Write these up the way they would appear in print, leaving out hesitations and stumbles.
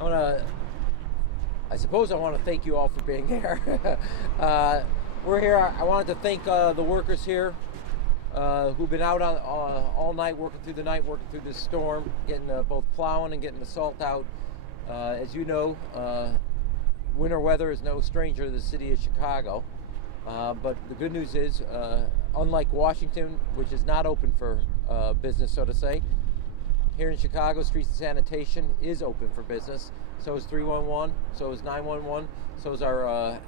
I suppose I want to thank you all for being here. We're here. I wanted to thank the workers here who've been out on, all night, working through the night, working through this storm, getting both plowing and getting the salt out. As you know, winter weather is no stranger to the city of Chicago. But the good news is, unlike Washington, which is not open for business, so to say, here in Chicago, Streets and Sanitation is open for business. So is 311, so is 911, so is our,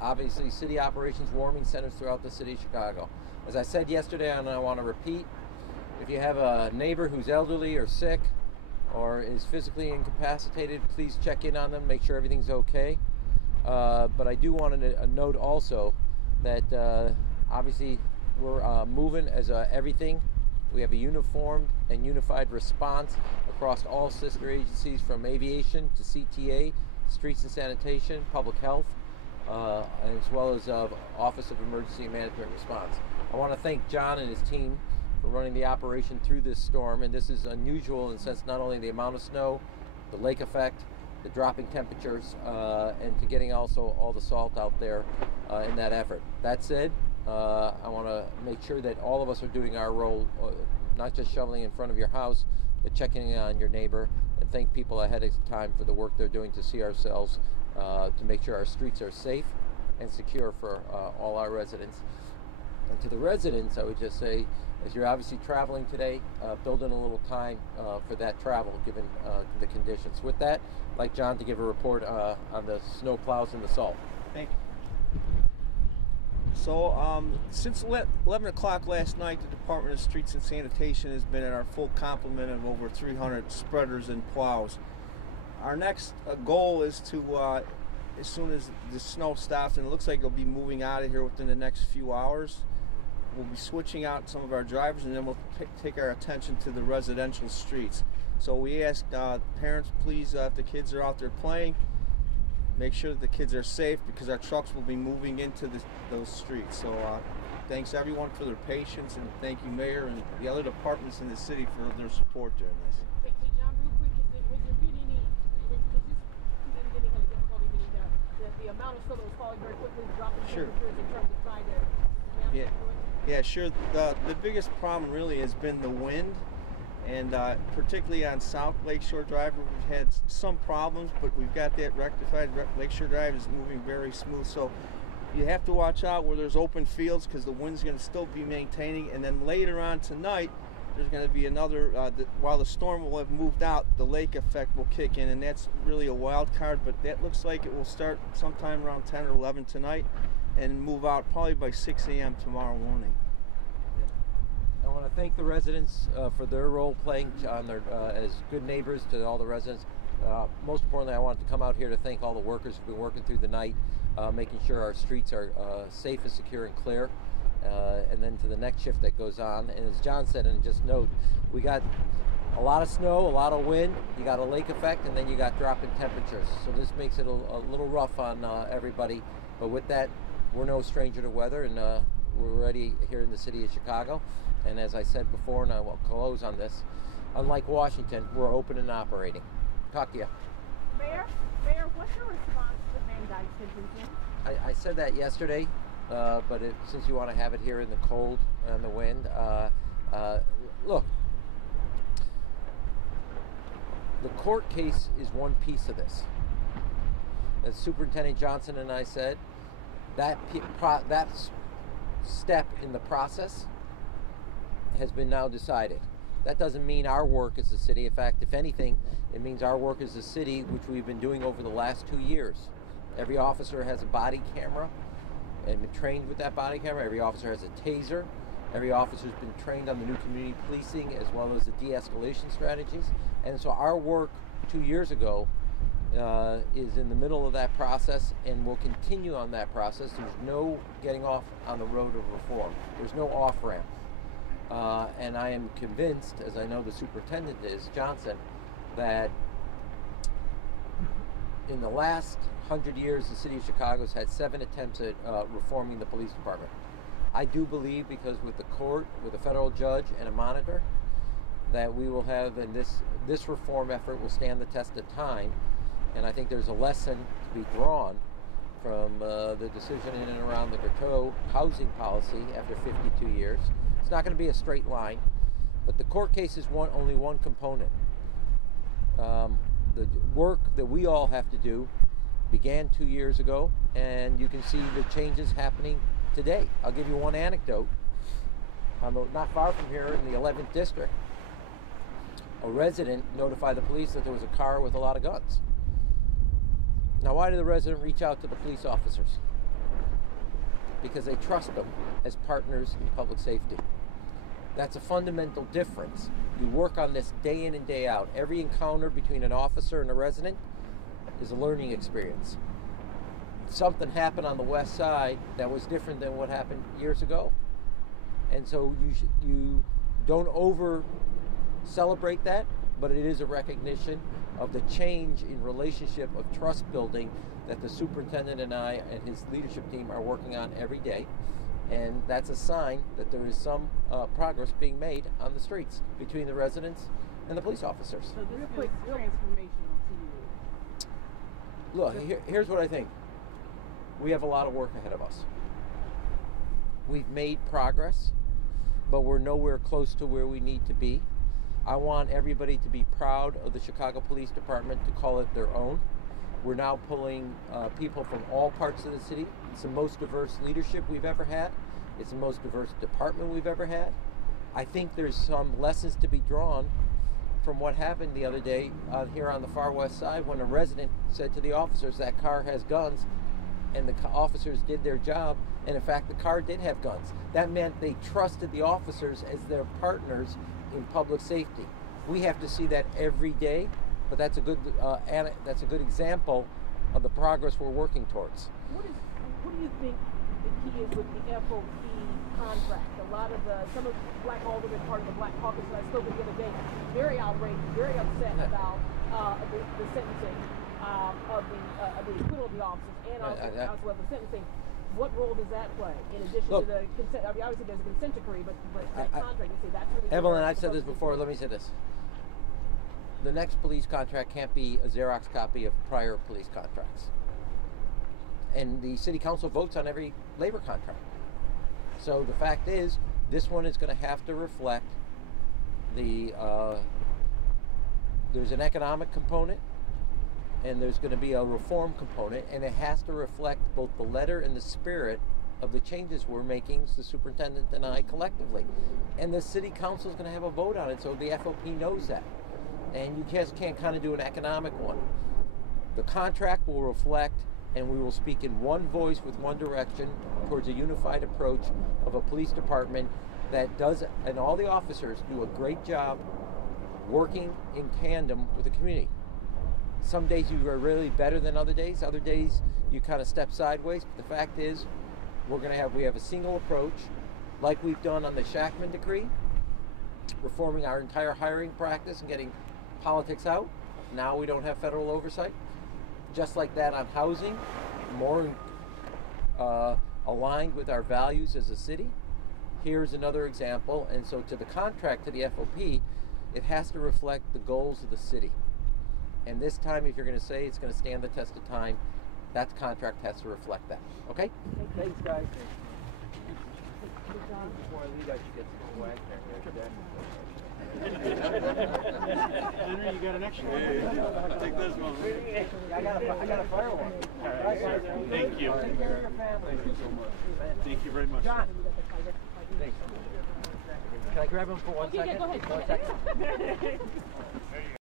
obviously, city operations warming centers throughout the city of Chicago. As I said yesterday, and I want to repeat, if you have a neighbor who's elderly or sick or is physically incapacitated, please check in on them, make sure everything's okay. But I do want to note also that obviously we're moving as everything. We have a uniformed and unified response across all sister agencies, from aviation to CTA, Streets and Sanitation, Public Health, as well as Office of Emergency Management Response. I want to thank John and his team for running the operation through this storm, and this is unusual in the sense not only the amount of snow, the lake effect, the dropping temperatures, and to getting also all the salt out there in that effort. That said, I want to make sure that all of us are doing our role, not just shoveling in front of your house, but checking in on your neighbor, and thank people ahead of time for the work they're doing to see ourselves, to make sure our streets are safe and secure for all our residents. And to the residents, I would just say, as you're obviously traveling today, build in a little time for that travel, given the conditions. With that, I'd like John to give a report on the snow plows and the salt. Thank you. So, since 11 o'clock last night, the Department of Streets and Sanitation has been at our full complement of over 300 spreaders and plows. Our next goal is to, as soon as the snow stops, and it looks like it'll be moving out of here within the next few hours, we'll be switching out some of our drivers, and then we'll take our attention to the residential streets. So we ask parents, please, if the kids are out there playing, make sure that the kids are safe, because our trucks will be moving into those streets. So thanks everyone for their patience, and thank you, Mayor, and the other departments in the city for their support during this. Hey, John, real quick, was there been any, because this presented any kind of difficulty, meaning that the amount of snow that was falling very quickly, dropping temperatures in terms of trying to Yeah, sure. The biggest problem really has been the wind, and particularly on South Lakeshore Drive, where we've had some problems, but we've got that rectified. Lakeshore Drive is moving very smooth, so you have to watch out where there's open fields, because the wind's going to still be maintaining. And then later on tonight, there's going to be another, while the storm will have moved out, the lake effect will kick in, and that's really a wild card, but that looks like it will start sometime around 10 or 11 tonight and move out probably by 6 a.m. tomorrow morning. I want to thank the residents for their role playing on their, as good neighbors to all the residents. Most importantly, I wanted to come out here to thank all the workers who've been working through the night, making sure our streets are safe and secure and clear. And then to the next shift that goes on. And as John said, and just note, we got a lot of snow, a lot of wind, you got a lake effect, and then you got dropping temperatures. So this makes it a little rough on everybody. But with that, we're no stranger to weather, and we're ready here in the city of Chicago. And as I said before, and I will close on this, unlike Washington, we're open and operating. Talk to you. Mayor, what's your response to Van Dyke sentencing? I said that yesterday, but since you want to have it here in the cold and the wind, look, the court case is one piece of this. As Superintendent Johnson and I said, that step in the process has been now decided. That doesn't mean our work as a city. In fact, if anything, it means our work as a city, which we've been doing over the last 2 years. Every officer has a body camera and been trained with that body camera. Every officer has a taser. Every officer's been trained on the new community policing as well as the de-escalation strategies. And so our work 2 years ago is in the middle of that process, and will continue on that process. There's no getting off on the road of reform. There's no off-ramp. And I am convinced, as I know the superintendent is, Johnson, that in the last 100 years, the city of Chicago has had 7 attempts at reforming the police department. I do believe, because with the court, with a federal judge and a monitor, that we will have, and this reform effort will stand the test of time. And I think there's a lesson to be drawn from the decision in and around the Coteau housing policy after 52 years. It's not going to be a straight line, but the court case is only one component. The work that we all have to do began 2 years ago, and you can see the changes happening today. I'll give you one anecdote. I'm not far from here in the 11th district. A resident notified the police that there was a car with a lot of guns. Now, why did the resident reach out to the police officers? Because they trust them as partners in public safety. That's a fundamental difference. You work on this day in and day out. Every encounter between an officer and a resident is a learning experience. Something happened on the west side that was different than what happened years ago. And so you don't over celebrate that, but it is a recognition of the change in relationship of trust building that the superintendent and I and his leadership team are working on every day. And that's a sign that there is some progress being made on the streets between the residents and the police officers. So this is transformational to you. Look, here's what I think. We have a lot of work ahead of us. We've made progress, but we're nowhere close to where we need to be. I want everybody to be proud of the Chicago Police Department, to call it their own. We're now pulling people from all parts of the city. It's the most diverse leadership we've ever had. It's the most diverse department we've ever had. I think there's some lessons to be drawn from what happened the other day here on the far west side, when a resident said to the officers that car has guns, and the officers did their job, and in fact the car did have guns. That meant they trusted the officers as their partners in public safety. We have to see that every day, but that's a good example of the progress we're working towards. What do you think the key is with the FOP contract? A lot of some of the black aldermen, part of the Black Caucus, and I spoke with the other day, very outraged, very upset about the sentencing of the acquittal of the officers, and also of the sentencing. What role does that play in addition to the consent? I mean, obviously there's a consent decree, but that contract, you say that's really. Evelyn, I've said this before. Let me say this: the next police contract can't be a Xerox copy of prior police contracts. And the city council votes on every labor contract. So the fact is, this one is going to have to reflect the. There's an economic component, and there's going to be a reform component, and it has to reflect both the letter and the spirit of the changes we're making, the superintendent and I collectively. And the city council is going to have a vote on it, so the FOP knows that. And you just can't kind of do an economic one. The contract will reflect, and we will speak in one voice with one direction towards a unified approach of a police department that does, and all the officers do a great job working in tandem with the community. Some days you are really better than other days you kind of step sideways, but the fact is we have a single approach, like we've done on the Shackman decree, reforming our entire hiring practice and getting politics out. Now we don't have federal oversight. Just like that on housing, more aligned with our values as a city. Here's another example. And so to the contract, to the FOP, it has to reflect the goals of the city. And this time, if you're going to say it's going to stand the test of time, that contract has to reflect that. Okay? Thanks, guys. Before I leave, I should get some swag there. Henry, you got an extra one? Take this one. I got a fire one. Right, thank you. Take care of your family. Thank you so much. Thank you very much. John. Thanks. Can I grab him for 1 second? Yeah, go ahead. 1 second.